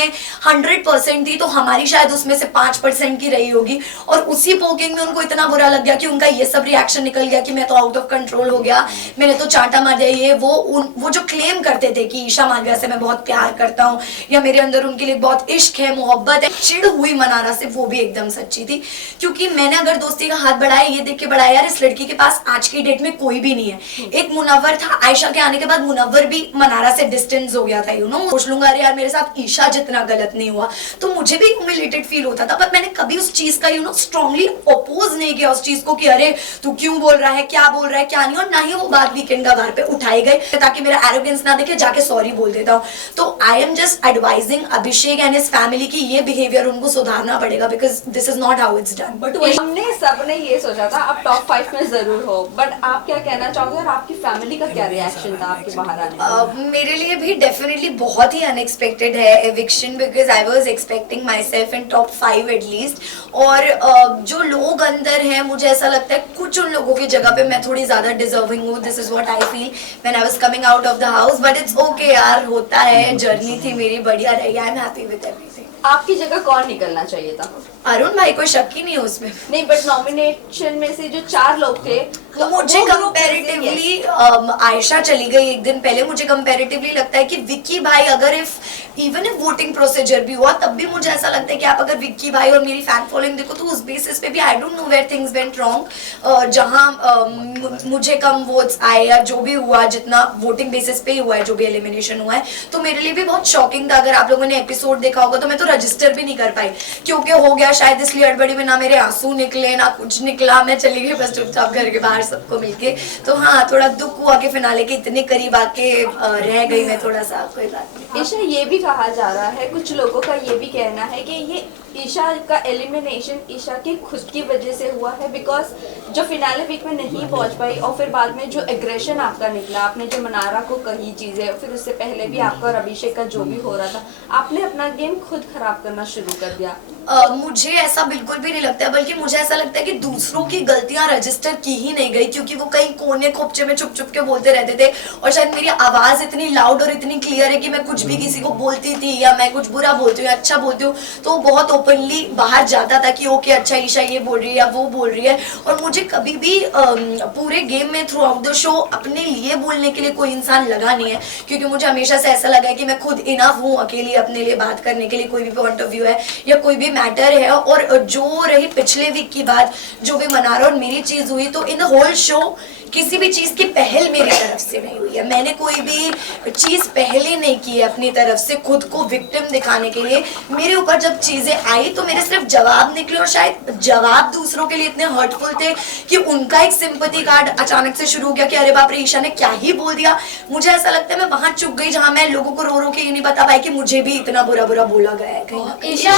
में 100% थी, तो हमारी शायद उसमें से 5% की रही होगी। और उसी पोकिंग में उनको इतना बुरा लग गया कि उनका ये सब रिएक्शन निकल गया कि मैं तो आउट ऑफ कंट्रोल हो गया, मैंने तो चांटा मार दिया। ये वो जो क्लेम करते थे कि ईशा मालविया से मैं बहुत प्यार करता हूँ या मेरे अंदर उनके लिए बहुत इश्क है, मोहब्बत है, चिढ़ हुई मनारा से, वो भी एकदम सच्ची थी। क्योंकि मैंने अगर दोस्ती का हाथ बढ़ाया ये देख के बढ़ाया यार इस लड़की के पास आज की डेट में कोई भी नहीं है। एक मुनव्वर था, आयशा के आने के बाद मुनव्वर भी मनारा से डिस्टेंस हो गया था, यू नो। सोच लूंगा अरे यार मेरे साथ ईशा जितना गलत नहीं हुआ, तो मुझे भी ह्यूमिलेटेड फील होता था। पर मैंने कभी उस चीज का यू नो स्ट्रांगली अपोज नहीं किया उस चीज को कि अरे तू क्यों बोल रहा है, क्या बोल रहा है, क्या नहीं। और ना ही वो बात वीकेंड का बार पे उठाई गई ताकि मेरा एरोगेंस ना देखे, जाके सॉरी बोल देता हूँ। तो I am just advising Abhishek and his family की ये बिहेवियर उनको सुधारना पड़ेगा, because this is not how it's done. But हमने सबने ये सोचा था आप टॉप 5 में जरूर हो, बट आप क्या कहना चाहोगे और आपकी फैमिली का क्या रिएक्शन था आपके बाहर आने का? मेरे लिए भी डेफिनेटली बहुत ही अनएक्सपेक्टेड है eviction, because I was expecting my self in top 5 at least. और जो लोग अंदर हैं मुझे ऐसा लगता है कुछ उन लोगों की जगह पे मैं थोड़ी ज्यादा डिजर्विंग हूँ। This is what I feel when I was coming out of the house, but it's okay यार, होता है, जर्नी थी मेरी, बढ़िया रही, I am happy with everything. आपकी जगह कौन निकलना चाहिए था? अरुण भाई, कोई शक ही नहीं है उसमें। नहीं, बट नॉमिनेशन में से जो 4 लोग थे तो मुझे कंपैरेटिवली आयशा चली गई एक दिन पहले, मुझे कंपैरेटिवली लगता है कि विक्की भाई अगर इवन इफ वोटिंग प्रोसीजर भी हुआ तब भी मुझे ऐसा लगता है कि आप अगर विक्की भाई और मेरी फैन फॉलोइंग देखो तो उस बेसिस पे भी I don't know where things went wrong. जहां मुझे कम वोट्स आए या जो भी हुआ, जितना वोटिंग बेसिस पे ही हुआ है, जो भी एलिमिनेशन हुआ है, तो मेरे लिए भी बहुत शॉकिंग था। अगर आप लोगों ने एपिसोड देखा होगा तो मैं तो रजिस्टर भी नहीं कर पाई क्योंकि हो गया शायद इसलिए हड़बड़ी में, ना मेरे आंसू निकले ना कुछ निकला, मैं चली गई बस चुपचाप घर के बाहर सबको मिलके। तो हाँ, थोड़ा दुख हुआ कि फिनाले के इतने करीब आके रह गई मैं, थोड़ा सा, कोई बात नहीं। ईशा, ये भी कहा जा रहा है, कुछ लोगों का ये भी कहना है कि ये ईशा का एलिमिनेशन ईशा की खुद की वजह से हुआ है, बिकॉज जो फिनाले वीक में नहीं पहुंच पाई और फिर बाद में जो एग्रेशन आपका निकला, आपने जो मनारा को कही चीजें, फिर उससे पहले भी आपका और अभिषेक का जो भी हो रहा था, आपने अपना गेम खुद खराब करना शुरू कर दिया। मुझे ऐसा बिल्कुल भी नहीं लगता है, बल्कि मुझे ऐसा लगता है कि दूसरों की गलतियां रजिस्टर की ही नहीं गई क्योंकि वो कहीं कोने खोपचे में छुप छुप के बोलते रहते थे। और शायद मेरी आवाज इतनी लाउड और इतनी क्लियर है कि मैं कुछ भी किसी को बोलती थी या मैं कुछ बुरा बोलती हूँ या अच्छा बोलती हूँ तो बहुत ओपनली बाहर जाता था कि ओके अच्छा ईशा ये बोल रही है या वो बोल रही है। और मुझे कभी भी पूरे गेम में थ्रू आउट द शो अपने लिए बोलने के लिए कोई इंसान लगा नहीं है, क्योंकि मुझे हमेशा से ऐसा लगा है कि मैं खुद इनफ हूँ अकेली अपने लिए बात करने के लिए, कोई भी पॉइंट ऑफ व्यू है या कोई भी मैटर है। और जो रही पिछले वीक की बात, जो भी मनारा और मेरी चीज हुई, तो इन द होल शो किसी भी चीज की पहल मेरी तरफ से नहीं हुई है। मैंने कोई भी चीज पहले नहीं की है अपनी तरफ से खुद को विक्टिम दिखाने के लिए। मेरे ऊपर जब चीजें आई तो मेरे सिर्फ जवाब निकले और शायद जवाब दूसरों के लिए इतने हर्टफुल थे कि उनका एक सिंपैथी कार्ड अचानक से शुरू हो गया कि अरे बाप रे ईशा ने क्या ही बोल दिया। मुझे ऐसा लगता है मैं वहां चुप गई जहां मैं लोगों को रो रो के ये नहीं बता पाई कि मुझे भी इतना बुरा बुरा बोला गया है कहीं। ईशा,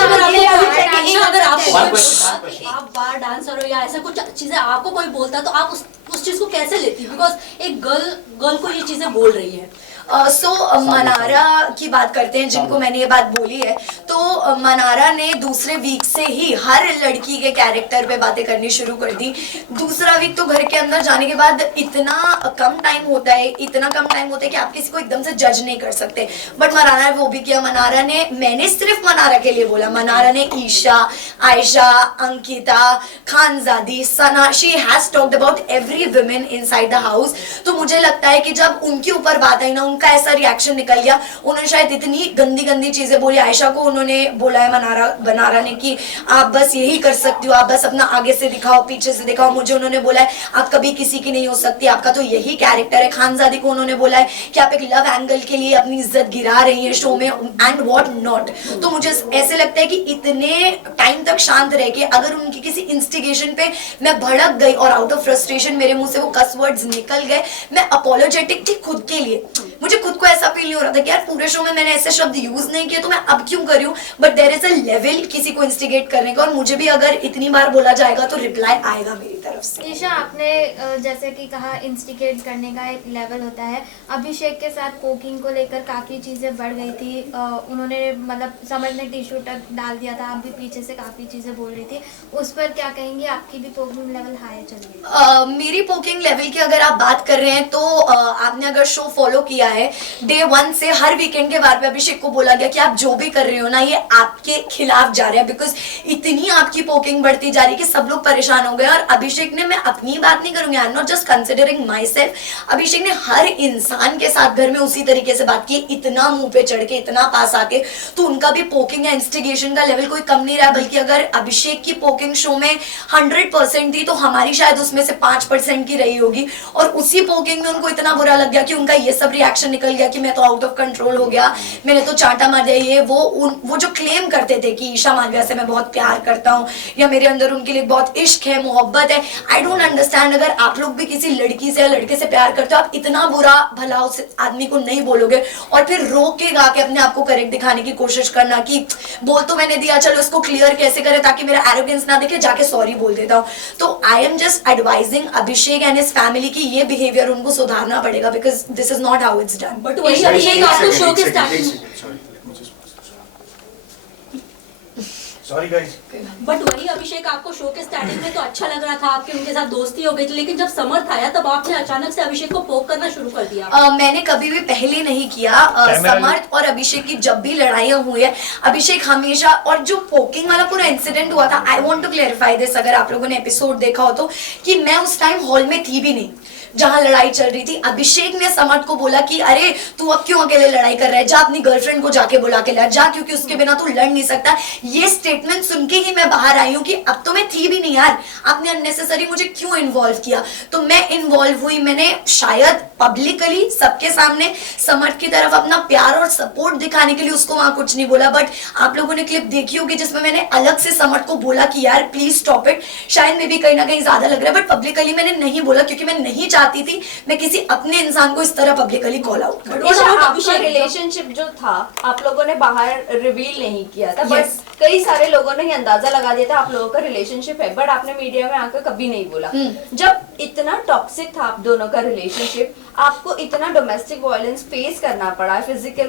अगर आप बार डांसर हो या ऐसा कुछ चीजें आपको कोई बोलता तो आप उस चीज को कैसे लेती, बिकॉज एक गर्ल को ये चीजें बोल रही है। मनारा की बात करते हैं जिनको मैंने ये बात बोली है। तो मनारा ने दूसरे वीक से ही हर लड़की के कैरेक्टर पे बातें करनी शुरू कर दी। दूसरा वीक तो घर के अंदर जाने के बाद इतना कम टाइम होता है, इतना कम टाइम होता है कि आप किसी को एकदम से जज नहीं कर सकते, बट मनारा ने वो भी किया। मनारा ने, मैंने सिर्फ मनारा के लिए बोला, मनारा ने Isha, Ayesha, Ankita, Khanzaadi, Sana, she has talked about every women inside the house. तो मुझे लगता है कि जब उनके ऊपर बात आई ना, उनका ऐसा रिएक्शन निकल गया, उन्होंने शायद इतनी गंदी गंदी चीजें बोली। आयशा को उन्होंने बोला है मनारा ने कि आप बस यही कर सकती हो, आप बस अपना आगे से दिखाओ पीछे से दिखाओ। मुझे उन्होंने बोला है आप कभी किसी की नहीं हो सकती, आपका तो यही कैरेक्टर है। खानजादी को उन्होंने बोला है कि आप एक लव एंगल के लिए अपनी इज्जत गिरा रही है शो में एंड व्हाट नॉट। तो मुझे ऐसे लगता है कि इतने टाइम तक शांत रह के अगर उनकी किसी इंस्टिगेशन पे मैं भड़क गई और आउट ऑफ फ्रस्ट्रेशन मेरे मुंह से वो कस वर्ड्स निकल गए, मैं अपोलोजेटिक थी खुद के लिए। मुझे खुद को ऐसा फील नहीं हो रहा था कि यार पूरे शो में मैंने ऐसे शब्द यूज नहीं किए तो मैं अब क्यों कर रही हूँ, but there is a level किसी को इंस्टिगेट करने का, और मुझे भी अगर इतनी बार बोला जाएगा तो रिप्लाई आएगा मेरी तरफ से। ईशा, आपने जैसे कि कहा इंस्टिगेट करने का एक लेवल होता है। अभिषेक के साथ पोकिंग को लेकर काफी चीजें बढ़ गई थी, उन्होंने मतलब समझ में टिश्यू तक डाल दिया था, आप भी पीछे से काफी चीजें बोल रही थी, उस पर क्या कहेंगे? आपकी भी पोकिंग लेवल हाई चल रही है। मेरी पोकिंग लेवल की अगर आप बात कर रहे हैं तो आपने अगर शो फॉलो किया है, डे 1 से हर वीकेंड के बार पे अभिषेक को बोला गया कि आप जो भी कर रहे हो ना ये आपके खिलाफ जा रहा है, बिकॉज इतनी आपकी पोकिंग बढ़ती जा रही है कि सब लोग परेशान हो गए। और अभिषेक ने, मैं अपनी बात नहीं करूंगी, I am not just considering myself, Abhishek ने हर इंसान के साथ घर में उसी तरीके से बात की, इतना मुंह पे चढ़ के, इतना पास आके। तो उनका भी पोकिंग या इंस्टिगेशन का लेवल कोई कम नहीं रहा, बल्कि अगर अभिषेक की पोकिंग शो में 100% थी तो हमारी शायद उसमें से 5% की रही होगी। और उसी पोकिंग में उनको इतना बुरा लग गया कि उनका ये सब रिएक्शन निकल गया कि मैं तो आउट ऑफ कंट्रोल हो गया, मैंने तो चांटा मार दिया। ये वो जो क्लेम करते थे कि ईशा मालविया से मैं बहुत प्यार करता हूँ या मेरे अंदर उनके लिए बहुत इश्क है, मोहब्बत है, आई डोंट अंडरस्टैंड। अगर आप लोग भी किसी लड़की से या लड़के से प्यार करते हो, आप इतना बुरा भला उस आदमी को नहीं बोलोगे और फिर रोक के गा के अपने आप को करेक्ट दिखाने की कोशिश करना कि बोल तो मैंने दिया, चलो इसको क्लियर कैसे करे ताकि मेरा एरोगेंस ना दिखे, जाके सॉरी बोल देता हूँ। तो I am just advising Abhishek and his family की ये बिहेवियर उनको सुधारना पड़ेगा, because this is not how it's done. But वही अभिषेक आपको शो के स्टार्टिंग सॉरी गाइस, बट वही अभिषेक आपको शो के स्टार्टिंग में तो अच्छा लग रहा था, आपकी उनके साथ दोस्ती हो गई थी, लेकिन जब समर्थ आया तब आपने अचानक से अभिषेक को पोक करना शुरू कर दिया। मैंने कभी भी पहले नहीं किया। समर्थ और अभिषेक की जब भी लड़ाइयाँ हुई है, अभिषेक हमेशा, और जो पोकिंग वाला पूरा इंसिडेंट हुआ था, I want to clarify this, अगर आप लोगों ने एपिसोड देखा हो तो, कि मैं उस टाइम हॉल में थी भी नहीं जहां लड़ाई चल रही थी। अभिषेक ने समर्थ को बोला कि अरे तू अब क्यों अकेले लड़ाई कर रहा है, जा अपनी गर्लफ्रेंड को जाके बुला के ला, जा, क्योंकि उसके बिना तू लड़ नहीं सकता। ये स्टेटमेंट सुन के ही मैं बाहर आई हूँ कि अब तो मैं थी भी नहीं यार, आपने अननेसेसरी मुझे क्यों इन्वॉल्व किया। तो मैं इन्वॉल्व हुई, मैंने शायद पब्लिकली सबके सामने समर्थ की तरफ अपना प्यार और सपोर्ट दिखाने के लिए उसको वहां कुछ नहीं बोला। बट आप लोगों ने क्लिप देखी होगी जिसमें मैंने अलग से समर्थ को बोला कि यार प्लीज स्टॉप इट, शायद मे भी कहीं ना कहीं ज्यादा लग रहा है, बट पब्लिकली मैंने नहीं बोला क्योंकि मैं नहीं चाहती थी मैं किसी अपने इंसान को इस तरह पब्लिकली कॉल आउट करूं। आपका रिलेशनशिप जो था आप लोगों ने बाहर रिवील नहीं किया था, बट कई सारे लोगों ने ये अंदाजा लगा दिया था आप लोगों का रिलेशनशिप है, बट आपने मीडिया में आकर कभी नहीं बोला। जब इतना टॉक्सिक था आप दोनों का रिलेशनशिप, आपको इतना डोमेस्टिक वायलेंस फेस करना पड़ा, फिजिकल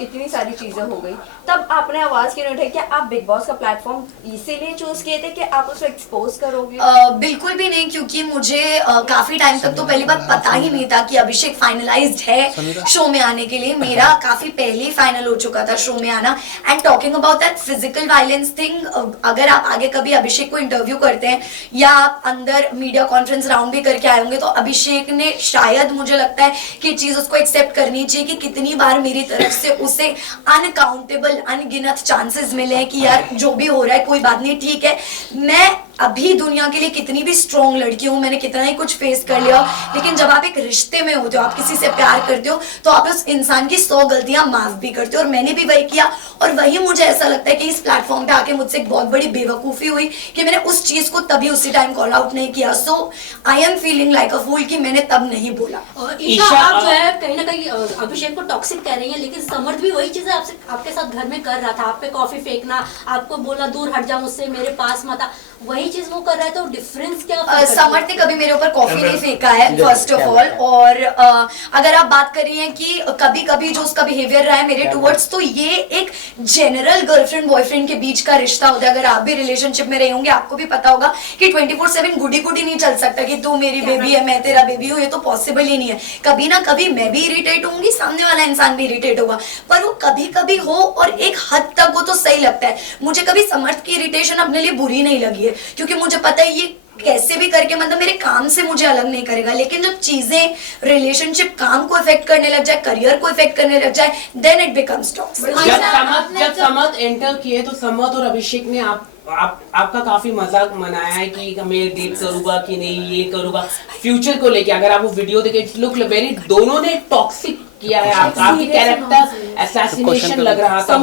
इतनी सारी चीजें हो गई, तब आपने आवाज क्यों नहीं उठाई? क्या आप बिग बॉस का प्लेटफॉर्म इसीलिए चूज किए थे कि आप उसको एक्सपोज करोगे? बिल्कुल भी नहीं, क्योंकि मुझे काफी टाइम तक तो पहली बात पता ही नहीं था कि अभिषेक फाइनलाइज्ड है शो में आने के लिए। मेरा काफी पहले ही फाइनल हो चुका था शो में आना। And talking about that physical violence thing, अगर आप आगे कभी अभिषेक को इंटरव्यू करते हैं या आप अंदर मीडिया कॉन्फ्रेंस राउंड भी करके आए होंगे, तो अभिषेक ने शायद, मुझे लगता है कि चीज उसको एक्सेप्ट करनी चाहिए कि कितनी बार मेरी तरफ से उसे अनकाउंटेबल, अनगिनत चांसेस मिले हैं कि यार जो भी हो रहा है कोई बात नहीं, ठीक है, मैं अभी दुनिया के लिए कितनी भी स्ट्रॉन्ग लड़की हूँ, मैंने कितना ही कुछ फेस कर लिया, लेकिन जब आप एक रिश्ते में होते हो, आप किसी से प्यार करते हो, तो आप उस इंसान की 100 गलतियां माफ भी करते हो। और मैंने भी वही किया, और वही मुझे ऐसा लगता है कि इस प्लेटफॉर्म पे आके मुझसे एक बहुत बड़ी बेवकूफी हुई कि मैंने उस चीज को तभी उसी टाइम कॉल आउट नहीं किया। So I am feeling like a fool कि मैंने तब नहीं बोला। ईशा, आप जो है कहीं ना कहीं अभिषेक को टॉक्सिक कह रही है, लेकिन समर्थ भी वही चीजें आपसे, आपके साथ घर में कर रहा था, आप पे कॉफी फेंकना, आपको बोला दूर हट जा मुझसे, मेरे पास मत आ, वही चीज वो कर रहा है, तो डिफरेंस क्या? समर्थ ने कभी मेरे ऊपर कॉफी नहीं फेंका है, फर्स्ट ऑफ ऑल। और अगर आप बात कर रही हैं कि कभी कभी जो उसका बिहेवियर रहा है मेरे टुवर्ड्स, तो ये एक जनरल गर्लफ्रेंड बॉयफ्रेंड के बीच का रिश्ता होता है। अगर आप भी रिलेशनशिप में रहे होंगे, आपको भी पता होगा कि 24/7 गुडी गुडी नहीं चल सकता कि तू मेरी बेबी है, मैं तेरा बेबी हूँ, ये तो पॉसिबल ही नहीं है। कभी ना कभी मैं भी इरिटेट होंगी, सामने वाला इंसान भी इरिटेट होगा, पर वो कभी कभी हो और एक हद तक वो तो सही लगता है। मुझे कभी समर्थ की इरिटेशन अपने लिए बुरी नहीं लगी है, क्योंकि मुझे पता है ये कैसे भी करके मतलब मेरे काम से मुझे अलग नहीं करेगा। लेकिन जब चीजें रिलेशनशिप काम को इफेक्ट करने लग जाए, करियर को इफेक्ट करने लग जाए, देन इट बिकम्स टॉक्सिक। जब समर्थ एंटर किए तो समर्थ और अभिषेक ने आपका काफी मजाक मनाया है कि मैं डेट करूंगा कि नहीं, ये करूंगा फ्यूचर को लेके। अगर आप वो वीडियो देखे, इट्स लुक वेरी, दोनों ने टॉक्सिक किया है, आपकी कैरेक्टर असैसिनेशन लग रहा था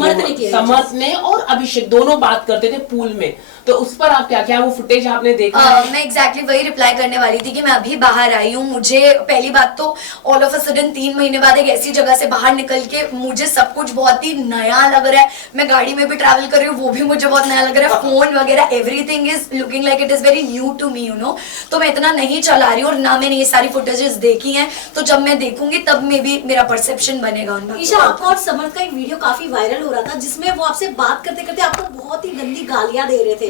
समर्थ ने, और अभिषेक दोनों बात करते थे पूल में, तो उस पर आप क्या वो फुटेज आपने देखा? मैं एग्जैक्टली वही रिप्लाई करने वाली थी कि मैं अभी बाहर आई हूँ। मुझे पहली बात तो ऑल ऑफ अ सडन 3 महीने बाद एक ऐसी जगह से बाहर निकल के मुझे सब कुछ बहुत ही नया लग रहा है। मैं गाड़ी में भी ट्रैवल कर रही हूँ, वो भी मुझे बहुत नया लग रहा है, फोन वगैरह everything is looking like it is very new to me, you know. तो मैं इतना नहीं चला रही हूँ और ना मैंने ये सारी फुटेजेस देखी हैं, तो जब मैं देखूंगी तब में भी मेरा परसेप्शन बनेगा उनका। ईशा, आपका और समर्थ का एक वीडियो काफी वायरल हो रहा था जिसमें वो आपसे बात करते करते आपको बहुत ही गंदी गालियां दे रहे थे,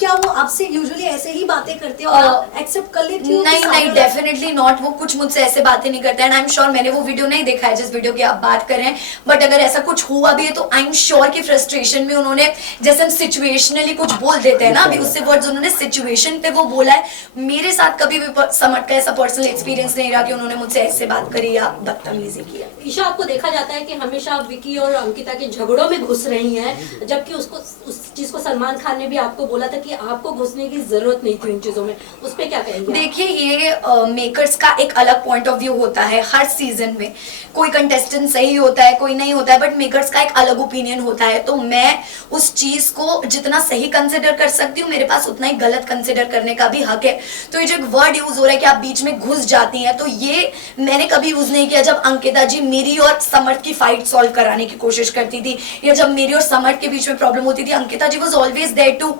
क्या वो आपसे यूजुअली ऐसे ही बातें करते हो और आप एक्सेप्ट कर लेती हो? नहीं नहीं, डेफिनेटली नॉट। वो कुछ मुझसे ऐसे बातें नहीं करते एंड आई एम श्योर, मैंने वो वीडियो नहीं देखा है जिस वीडियो की आप बात कर रहे हैं, बट अगर ऐसा कुछ हुआ भी है तो आई एम श्योर कि फ्रस्ट्रेशन में उन्होंने, जैसे हम सिचुएशनली कुछ बोल देते हैं ना, अभी उससे वर्ड्स उन्होंने सिचुएशन पे वो बोला है। मेरे साथ कभी भी समझ का ऐसा पर्सनल एक्सपीरियंस नहीं रहा कि उन्होंने मुझसे ऐसे बात करी या बदतमीजी की है। ईशा, आपको देखा जाता है कि हमेशा आप विकी और अंकिता के झगड़ों में घुस रही हैं, जबकि उसको उस चीज को सलमान खान ने भी आपको बोला था कि आपको घुसने की जरूरत नहीं थी उन चीजों में। उस पे क्या कहेंगे? देखिए, ये मेकर्स का एक अलग पॉइंट ऑफ व्यू होता है हर सीजन में। कोई कंटेस्टेंट सही होता है, कोई नहीं होता है, बट मेकर्स का एक अलग ओपिनियन होता है। तो मैं उस चीज को जितना सही कंसिडर कर सकती हूँ, मेरे पास उतना ही गलत कंसिडर करने का भी हक है। तो ये जो एक वर्ड यूज हो रहा है कि आप बीच में घुस जाती हैं, तो ये मैंने कभी यूज नहीं किया। जब अंकिता जी मेरी और समर्थ की फाइट सॉल्व कराने की कोशिश करती थी, या जब मेरी और समर्थ के बीच में प्रॉब्लम होती थी, Ankita ji was always there to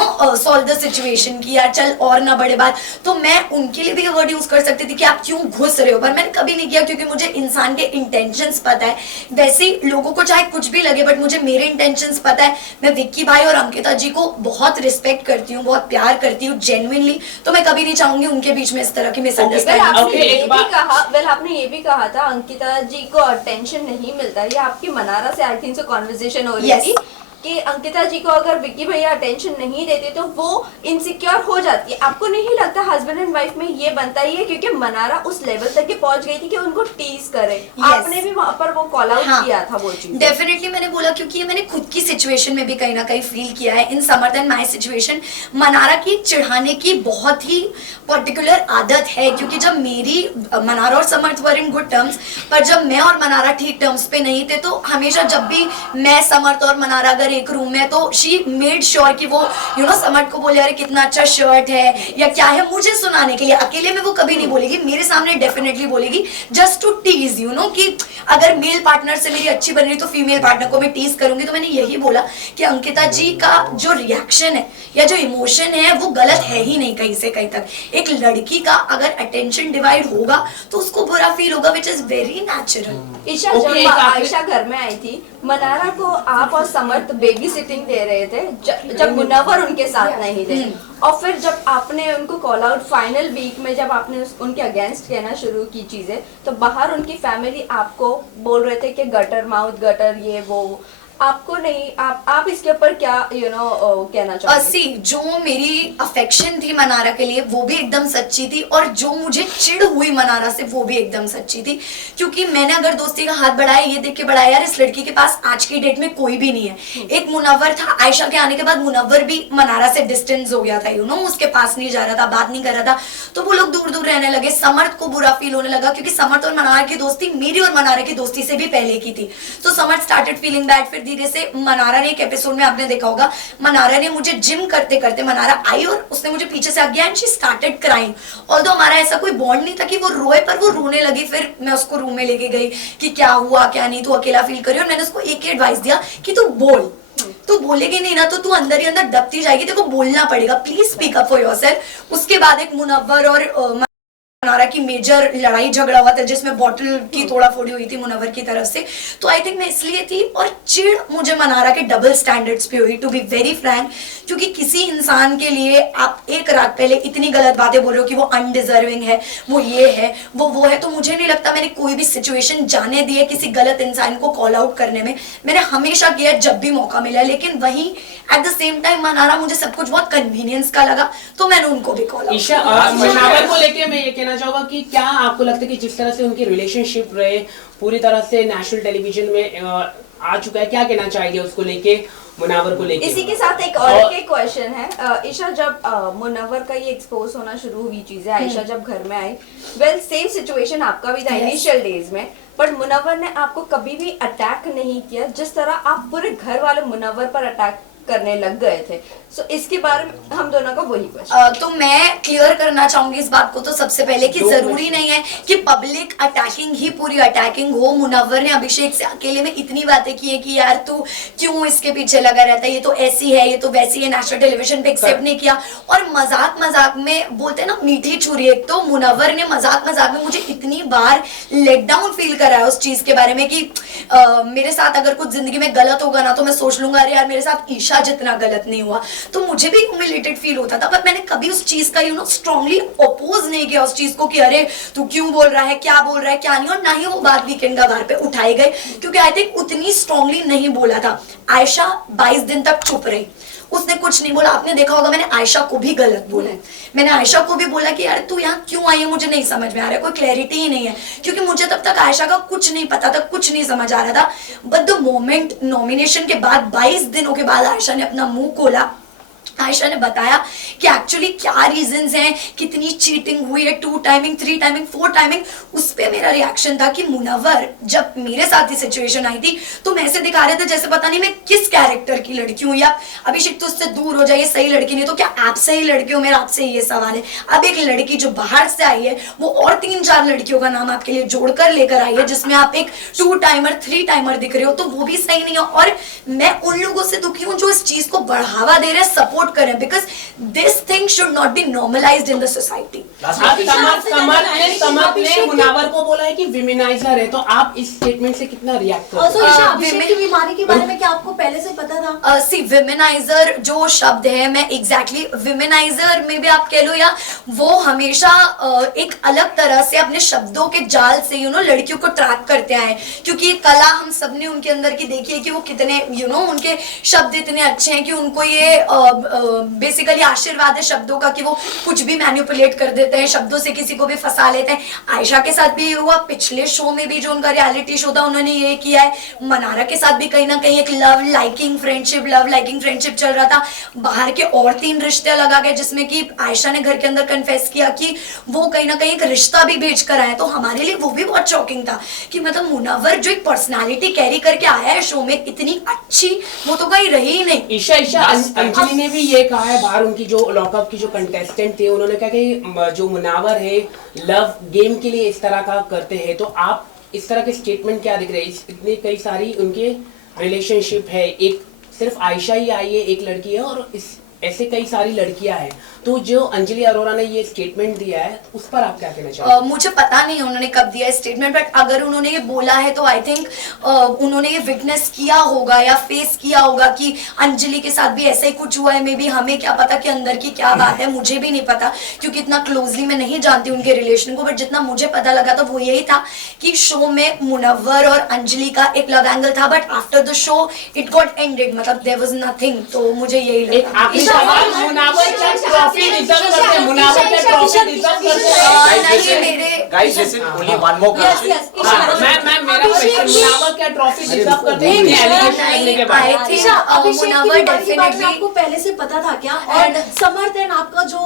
solve the situation की यार चल और ना बड़े बात। तो मैं उनके लिए भी ये वर्ड यूज कर सकती थी कि आप क्यों घुस रहे हो, पर मैंने कभी नहीं किया, क्योंकि मुझे इंसान के इंटेंशंस पता है। वैसे ही लोगों को चाहे कुछ भी लगे, बट मुझे मेरे इंटेंशंस पता है। मैं विक्की भाई और अंकिता जी को बहुत रिस्पेक्ट करती हूँ, बहुत प्यार करती हूँ जेन्युइनली। तो मैं कभी नहीं चाहूंगी उनके बीच में इस तरह की मिसअंडरस्टैंडिंग। आपने ये भी कहा था अंकिता जी को अटेंशन नहीं मिलता। ये आपकी मनारा से आई थिंक से कॉन्वर्सेशन हो रही थी कि अंकिता जी को अगर विक्की भैया अटेंशन नहीं देते तो वो इनसिक्योर हो जाती है। आपको नहीं लगता हस्बैंड एंड वाइफ में ये बनता ही है? क्योंकि मनारा उस लेवल तक के पहुंच गई थी कि उनको टीज करे। आपने भी वहां पर वो कॉल आउट किया था वो चीज। डेफिनेटली मैंने बोला, क्योंकि ये मैंने खुद की सिचुएशन में भी कहीं ना कहीं फील किया है। इन समर्थ एंड माय सिचुएशन, मनारा की चिढ़ाने की बहुत ही पर्टिकुलर आदत है, क्योंकि जब मेरी मनारा और समर्थ वर इन गुड टर्म्स, पर जब मैं और मनारा ठीक टर्म्स पे नहीं थे, तो हमेशा जब भी मैं, समर्थ और मनारा अगर एक रूम में, तो शी मेड श्योर कि वो समर्थ को बोले अरे कितना अच्छा शर्ट है या क्या है, मुझे सुनाने के लिए। अकेले में वो कभी नहीं बोलेगी, मेरे सामने डेफिनेटली बोलेगी, जस्ट टू टीज कि अगर मेल पार्टनर से मेरी अच्छी बन रही तो फीमेल पार्टनर को मैं टीज करूंगी। तो मैंने यही बोला कि अंकिता जी का जो रिएक्शन है या जो इमोशन है वो गलत है ही नहीं कहीं से कहीं तक। एक लड़की का अगर अटेंशन डिवाइड होगा तो उसको बुरा फील होगा, which is very natural. Isha, जब आयशा घर में आई थी, मनारा को आप और समर्थ बेबी सिटिंग दे रहे थे जब मुनव्वर उनके साथ नहीं थे, और फिर जब आपने उनको कॉल आउट फाइनल वीक में, जब आपने उनके अगेंस्ट कहना शुरू की चीजें, तो बाहर उनकी फैमिली आपको बोल रहे थे कि गटर माउथ, गटर ये वो, आपको नहीं, आप इसके ऊपर क्या कहना चाहोगे? जो मेरी अफेक्शन थी मनारा के लिए वो भी एकदम सच्ची थी, और जो मुझे चिढ़ हुई मनारा से वो भी एकदम सच्ची थी। क्योंकि मैंने अगर दोस्ती का हाथ बढ़ाया, ये देख के बढ़ाया यार इस लड़की के पास आज की डेट में कोई भी नहीं है। एक मुनव्वर था, आयशा के आने के बाद मुनव्वर भी मनारा से डिस्टेंस हो गया था, उसके पास नहीं जा रहा था, बात नहीं कर रहा था, तो वो लोग दूर दूर रहने लगे। समर्थ को बुरा फील होने लगा, क्योंकि समर्थ और मनारा की दोस्ती मेरी और मनारा की दोस्ती से भी पहले की थी। तो समर्थ स्टार्टेड फीलिंग बैड। फिर धीरे से मनारा ने, एक एपिसोड में आपने देखा होगा, मनारा ने मुझे जिम करते करते, मनारा आई और उसने मुझे पीछे से आगे and she started crying. Although हमारा ऐसा कोई बॉन्ड नहीं था कि वो रोए, पर वो रोने लगी। फिर मैं उसको रूम में लेके गई कि क्या हुआ क्या नहीं, तू अकेला फील करी, और मैंने उसको एक ही एडवाइस दिया कि तू बोल, तू बोलेगी नहीं ना तो तू अंदर ही अंदर दबती जाएगी, तेरे को बोलना पड़ेगा, please speak up for yourself. उसके बाद एक मुनव्वर और मनारा की मेजर लड़ाई झगड़ा हुआ था, जिसमें बॉटल की तोड़ा फोड़ी हुई थी मुनव्वर की तरफ से। तो आई थिंक मैं इसलिए थी, और चिढ़ मुझे मनारा के डबल स्टैंडर्ड्स पे हुई, टू बी वेरी फ्रैंक। क्योंकि किसी इंसान के लिए आप एक रात पहले इतनी गलत बातें बोल रहे हो कि वो अनडिजर्विंग है, वो ये है, वो है, तो मुझे नहीं लगता मैंने कोई भी सिचुएशन जाने दी है किसी गलत इंसान को कॉल आउट करने में। मैंने हमेशा किया जब भी मौका मिला, लेकिन वहीं at the same time Mannara मुझे सब कुछ बहुत कन्वीनियंस का लगा, तो मैंने उनको भी कॉल आउट। मुनव्वर को लेके मैं ये कहना चाहूंगा कि क्या आपको लगता है कि जिस तरह से उनकी रिलेशनशिप रहे पूरी तरह से नेशनल टेलीविजन में आ चुका है, क्या कहना चाहिए उसको लेके, मुनव्वर को लेके? इसी के साथ एक और एक क्वेश्चन है ईशा, जब मुनव्वर का ये एक्सपोज होना शुरू हुई चीजें, आयशा जब घर में आई, वेल सेम सिचुएशन आपका भी था इनिशियल डेज में, बट मुनव्वर ने आपको कभी भी अटैक नहीं किया जिस तरह आप पूरे घर वाले मुनव्वर पर अटैक करने लग गए थे। सो इसके बारे में हम दोनों का वही क्वेश्चन। तो मैं क्लियर करना चाहूंगी इस बात को तो सबसे पहले कि जरूरी नहीं है कि पब्लिक अटैकिंग ही पूरी अटैकिंग हो। मुनव्वर ने अभिषेक से अकेले में इतनी बातें की है कि यार तू क्यों इसके पीछे लगा रहता है, ये तो ऐसी है, ये तो वैसी है, नेशनल टेलीविजन पे एक्सेप्ट नहीं किया। और मजाक मजाक में बोलते हैं ना मीठी छुरी, एक तो मुनव्वर ने मजाक मजाक में मुझे इतनी बार लेट डाउन फील कराया उस चीज के बारे में कि मेरे साथ अगर कुछ जिंदगी में गलत होगा ना तो मैं सोच लूंगा अरे यार मेरे साथ ईशा जितना गलत नहीं हुआ। तो मुझे भी ह्यूमिलेटेड फील होता था, पर मैंने कभी उस चीज का स्ट्रांगली अपोज नहीं किया उस चीज को कि अरे तू क्यों बोल रहा है, क्या बोल रहा है, क्या नहीं, और ना ही वो बात वीकेंड का बार पे उठाए गए, क्योंकि आई थिंक उतनी स्ट्रांगली नहीं बोला था। आयशा 22 दिन तक चुप रही, उसने कुछ नहीं बोला। आपने देखा होगा मैंने आयशा को भी गलत बोला है, मैंने आयशा को भी बोला कि यार तू यहाँ क्यों आई है, मुझे नहीं समझ में आ रहा है, कोई क्लैरिटी ही नहीं है, क्योंकि मुझे तब तक आयशा का कुछ नहीं पता था, कुछ नहीं समझ आ रहा था। बट द मोमेंट नॉमिनेशन के बाद 22 दिनों के बाद आयशा ने अपना मुंह खोला, आयशा ने बताया कि एक्चुअली क्या रीजंस हैं, कितनी चीटिंग हुई है, 2 टाइमिंग 3 टाइमिंग 4 टाइमिंग। उस पे मेरा रिएक्शन था कि मुनव्वर जब मेरे साथ ही सिचुएशन आई थी तो मैं ऐसे दिखा रहे थे जैसे पता नहीं मैं किस कैरेक्टर की लड़की हूँ, या अभिषेक तो उससे दूर हो जाइए, सही लड़की नहीं तो क्या आप सही लड़की हो, मेरा आपसे ये सवाल है। अब एक लड़की जो बाहर से आई है वो और 3-4 लड़कियों का नाम आपके लिए जोड़कर लेकर आई है, जिसमें आप एक 2 टाइमर 3 टाइमर दिख रहे हो, तो वो भी सही नहीं है। और मैं उन लोगों से दुखी हूँ जो इस चीज को बढ़ावा दे रहे हैं, सपोर्ट करें, because this thing should not be normalised in the society. Samad ने मुनावर को बोला है कि विमेनाइजर है, तो आप इस स्टेटमेंट से कितना रिएक्ट करते Also, ईशा, अभिषेक की बीमारी के बारे में क्या आपको पहले से पता था? सी विमेनाइजर जो शब्द है, मैं एग्जैक्टली विमेनाइजर में भी आप कह लो, या वो हमेशा एक अलग तरह से अपने शब्दों के जाल से लड़कियों को ट्रैक करते आए, क्योंकि कला हम सबने उनके अंदर की देखी है कि वो कितने उनके शब्द इतने अच्छे हैं कि उनको ये बेसिकली आशीर्वाद है शब्दों का कि वो कुछ भी मैनिपुलेट कर देते हैं, शब्दों से किसी को भी फंसा लेते हैं। आयशा के साथ भी ये हुआ, पिछले शो में भी जो उनका रियलिटी शो था उन्होंने ये किया है, मनारा के साथ भी कहीं ना कहीं एक लव लाइकिंग फ्रेंडशिप चल रहा था। बाहर के और 3 रिश्ते लगा गए, जिसमें कि आयशा ने घर के अंदर कन्फेस किया कि वो कहीं ना कहीं एक रिश्ता भी भेज कर आए। तो हमारे लिए वो भी बहुत शॉकिंग था कि मतलब मुनव्वर जो एक पर्सनालिटी कैरी करके आया है शो में, इतनी अच्छी वो तो कहीं रही ही नहीं। ईशा अंजलि ने भी ये कहा है, बाहर उनकी जो लॉकअप की जो कंटेस्टेंट थे उन्होंने कहा कि जो मुनावर है लव गेम के लिए इस तरह का करते हैं, तो आप इस तरह के स्टेटमेंट क्या दिख रहे हैं? इतने कई सारी उनके रिलेशनशिप है, एक सिर्फ आयशा ही आई है, एक लड़की है, और ऐसे कई सारी लड़कियां हैं, तो जो अंजलि अरोरा ने ये स्टेटमेंट दिया है उस पर आप क्या कहना चाहते हैं? मुझे पता नहीं उन्होंने कब दिया है स्टेटमेंट, बट अगर उन्होंने ये बोला है तो आई थिंक उन्होंने ये विटनेस किया होगा या फेस किया होगा कि अंजलि के साथ भी ऐसा ही कुछ हुआ है। मे बी हमें क्या पता कि अंदर की क्या बात है, मुझे भी नहीं पता, क्योंकि इतना क्लोजली मैं नहीं जानती उनके रिलेशन को, बट जितना मुझे पता लगा था वो यही था कि शो में मुनव्वर और अंजलि का एक लव एंगल था, but after the show it got ended, मतलब देयर वाज नथिंग। तो मुझे यही लगा। मुनावर क्या ट्रॉफी डिजर्व करते हैं? मुनावर क्या ट्रॉफी डिजर्व करते हैं? Guys, listen, only one more question. मैं मेरा क्वेश्चन, मुनावर क्या ट्रॉफी डिजर्व करते हैं ये एलिगेशन लगने के बाद? ईशा, अभिषेक की मुनव्वर बीमारी के बारे में definitely- आपको पहले से पता था क्या? और समर्थन आपका जो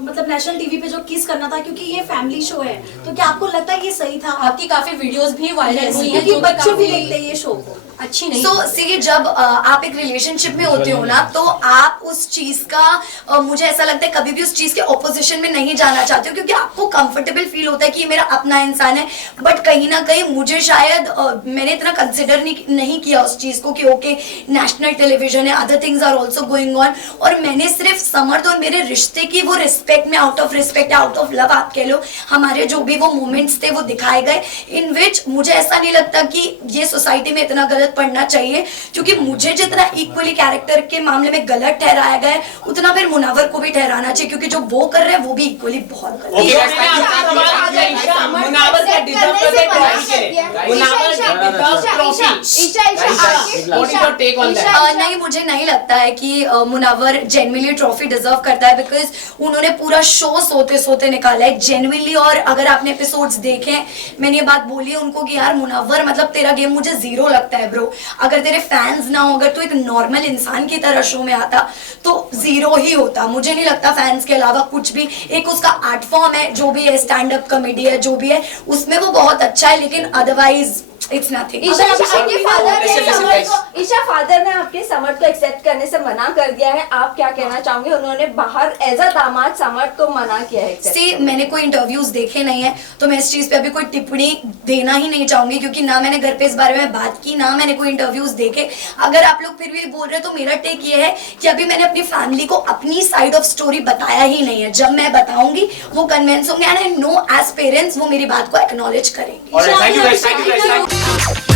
मतलब नेशनल टीवी पे जो किस करना था, क्योंकि ये फैमिली शो है, तो क्या आपको लगता है ये सही था? आपकी काफी वीडियोस भी वायरल हुई हैं, क्योंकि जो बच्चे भी काफी देखते हैं ये शो को। अच्छी नहीं। सो सी जब आप एक रिलेशनशिप में होते हो ना, तो आप उस चीज का मुझे ऐसा लगता है कभी भी उस चीज के ऑपोजिशन में नहीं जाना चाहते हो, क्योंकि आपको कंफर्टेबल फील होता है कि ये मेरा अपना इंसान है। बट कहीं ना कहीं मुझे शायद मैंने इतना कंसिडर नहीं किया उस चीज को कि ओके नेशनल टेलीविजन है, other things are also going on, और मैंने सिर्फ समर्थ और मेरे रिश्ते की वो रिस्पेक्ट में out of respect out of love आप कह लो, हमारे जो भी वो मोमेंट्स थे वो दिखाए गए, इन विच मुझे ऐसा नहीं लगता कि ये सोसाइटी में इतना गलत पड़ना चाहिए, क्योंकि मुझे जितना इक्वली कैरेक्टर के मामले में गलत ठहराया गया है उतना फिर मुनव्वर को भी ठहराना चाहिए, क्योंकि जो वो कर रहे हैं वो भी इक्वली बहुत गलत है। मुनावर क्या डिजर्व करते हैं ट्रॉफी के लिए? Munawar deserve trophy. What is your take on that? नहीं, मुझे नहीं लगता है कि मुनव्वर जेन्युइनली ट्रॉफी डिजर्व करता है, बिकॉज उन्होंने पूरा शो सोते सोते निकाला है जेन्युइनली। और अगर आपने एपिसोड्स देखे, मैंने ये बात बोली है उनको कि यार मुनव्वर मतलब तेरा गेम मुझे 0 लगता है ब्रो, अगर तेरे फैंस ना हो, अगर तू एक नॉर्मल इंसान की तरह शो में आता तो 0 ही होता। मुझे नहीं लगता फैंस के अलावा कुछ भी, एक उसका आर्ट फॉर्म है जो भी है, स्टैंड अप कॉमेडी है जो भी है, उसमें वो बहुत अच्छा है, लेकिन otherwise it's nothing. Isha father ने आपके समर्थ को एक्सेप्ट करने से मना कर दिया है, आप क्या कहना चाहोगे? उन्होंने बाहर एज अ दामाद समर्थ को मना किया है। सी मैंने कोई इंटरव्यूज देखे नहीं है, तो मैं इस चीज पे अभी कोई टिप्पणी देना ही नहीं चाहूंगी, क्योंकि ना मैंने घर पे इस बारे में बात की, ना मैंने कोई इंटरव्यूज देखे। अगर आप लोग फिर भी बोल रहे हो तो मेरा टेक ये है कि अभी मैंने अपनी फैमिली को अपनी साइड ऑफ स्टोरी बताया ही नहीं है। जब मैं बताऊंगी वो कन्विंस होंगे, and I know as parents वो मेरी बात को एक्नॉलेज करेंगे। Alright, thank you guys.